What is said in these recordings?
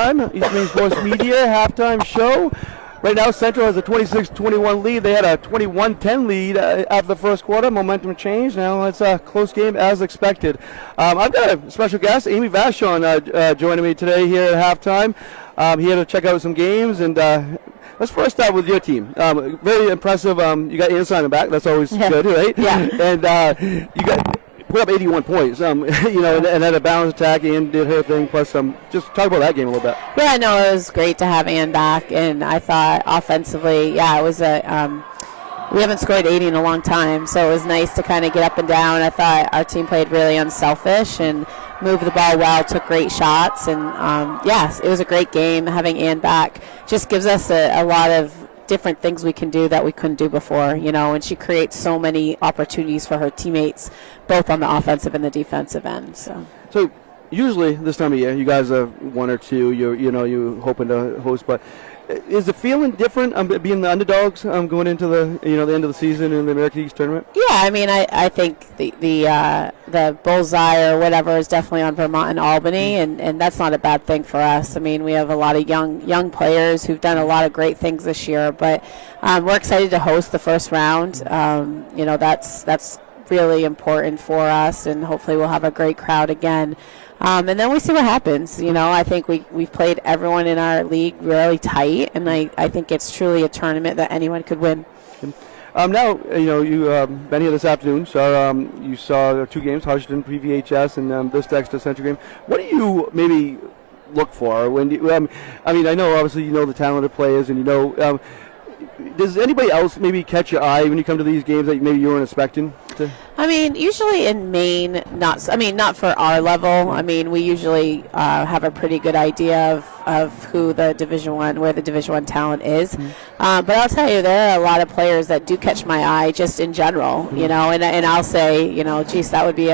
East Maine Sports Media halftime show. Right now, Central has a 26-21 lead. They had a 21-10 lead after the first quarter. Momentum changed. Now it's a close game as expected. I've got a special guest, Amy Vachon, joining me today here at halftime. Here to check out some games. And let's first start with your team. Very impressive. You got Anson in the back. That's always good, right? Yeah. And you got put up 81 points, and had a balanced attack. Ann did her thing. Plus, just talk about that game a little bit. Yeah, no, it was great to have Ann back, and I thought offensively, it was we haven't scored 80 in a long time, so it was nice to kind of get up and down. I thought our team played really unselfish and moved the ball well, took great shots, and yes, it was a great game. Having Ann back just gives us a lot of different things we can do that we couldn't do before, and she creates so many opportunities for her teammates, both on the offensive and the defensive end. So usually this time of year, you guys are 1 or 2. You're hoping to host, but is the feeling different being the underdogs going into the the end of the season in the American East tournament? Yeah, I mean, I think the bullseye or whatever is definitely on Vermont and Albany, and that's not a bad thing for us. I mean, we have a lot of young players who've done a lot of great things this year, but we're excited to host the first round. That's really important for us, and hopefully we'll have a great crowd again. And then we see what happens. I think we've played everyone in our league really tight, and I think it's truly a tournament that anyone could win. Now, you've been here this afternoon, so you saw 2 games, Hushton, PVHS, and this Dexter Central game. What do you maybe look for? I know obviously the talented players, and does anybody else maybe catch your eye when you come to these games that maybe you weren't expecting? I mean, usually in Maine, not for our level. I mean, we usually have a pretty good idea of who the where the Division I talent is. But I'll tell you, there are a lot of players that do catch my eye just in general, and I'll say, geez, that would be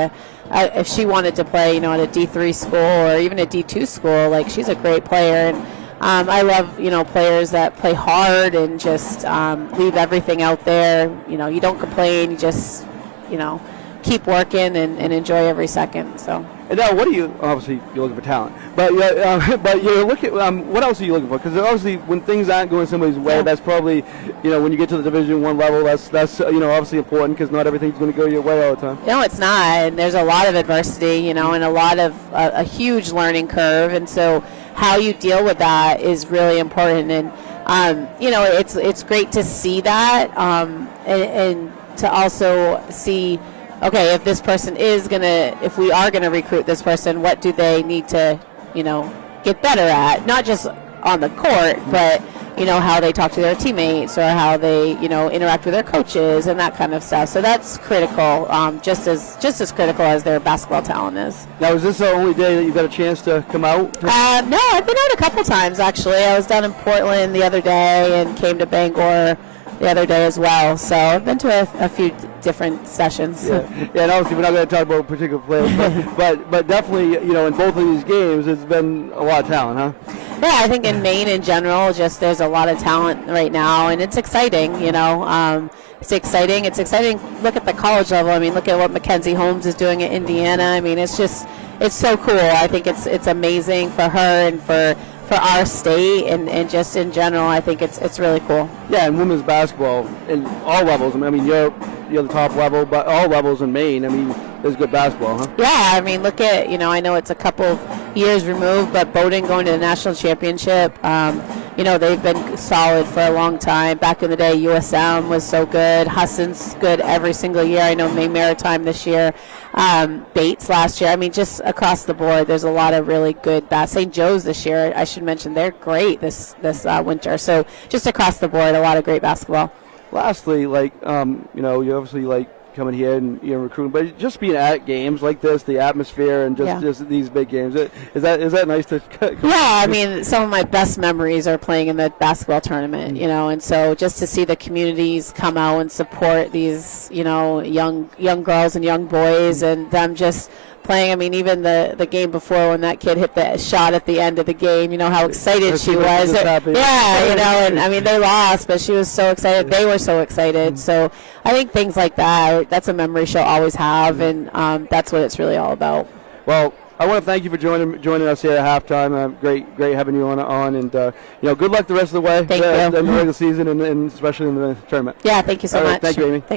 if she wanted to play, at a D3 school or even a D2 school, like she's a great player. And I love, players that play hard and just leave everything out there. You don't complain. You just, keep working and enjoy every second. So. And now, obviously, you're looking for talent. But you're looking, what else are you looking for? Because obviously, when things aren't going somebody's way, that's probably, when you get to the Division I level, that's obviously important because not everything's going to go your way all the time. No, it's not. And there's a lot of adversity, and a lot of a huge learning curve. And so how you deal with that is really important. And, it's great to see that and to also see, okay, if this person if we are going to recruit this person, what do they need to, get better at? Not just on the court, but, how they talk to their teammates or how they, interact with their coaches and that kind of stuff. So that's critical, just as critical as their basketball talent is. Now, is this the only day that you got a chance to come out? No, I've been out a couple times, actually. I was down in Portland the other day and came to Bangor the other day as well. So I've been to a few different sessions. Yeah, and obviously we're not going to talk about particular players, but definitely, in both of these games, it's been a lot of talent, huh? Yeah, I think in Maine in general, just there's a lot of talent right now, and it's exciting, It's exciting. It's exciting. Look at the college level. I mean, look at what Mackenzie Holmes is doing at Indiana. I mean, it's so cool. I think it's amazing for her and for our state and just in general. I think it's really cool. Yeah, and women's basketball in all levels. I mean, you're the top level, but all levels in Maine. I mean, there's good basketball, huh? Yeah, I mean, look at, I know it's a couple of years removed, but Bowdoin going to the national championship, they've been solid for a long time. Back in the day, USM was so good. Hudson's good every single year. I know Maine Maritime this year. Bates last year. I mean, just across the board, there's a lot of really good St. Joe's this year, I should mention, they're great this winter. So just across the board, a lot of great basketball. Lastly, you obviously coming here and recruiting, but just being at games like this, the atmosphere and just these big games, is that nice to? Yeah, I mean, some of my best memories are playing in the basketball tournament, and so just to see the communities come out and support these, young girls and young boys and them just playing. I mean, even the game before when that kid hit the shot at the end of the game, how excited she was. Yeah, and I mean, they lost, but she was so excited. They were so excited. So I think things like that, that's a memory she'll always have, and that's what it's really all about. Well, I want to thank you for joining us here at halftime. Great having you on, and good luck the rest of the way Thank you. in the regular season and especially in the tournament. Yeah, thank you so All right, much. thank you, Amy.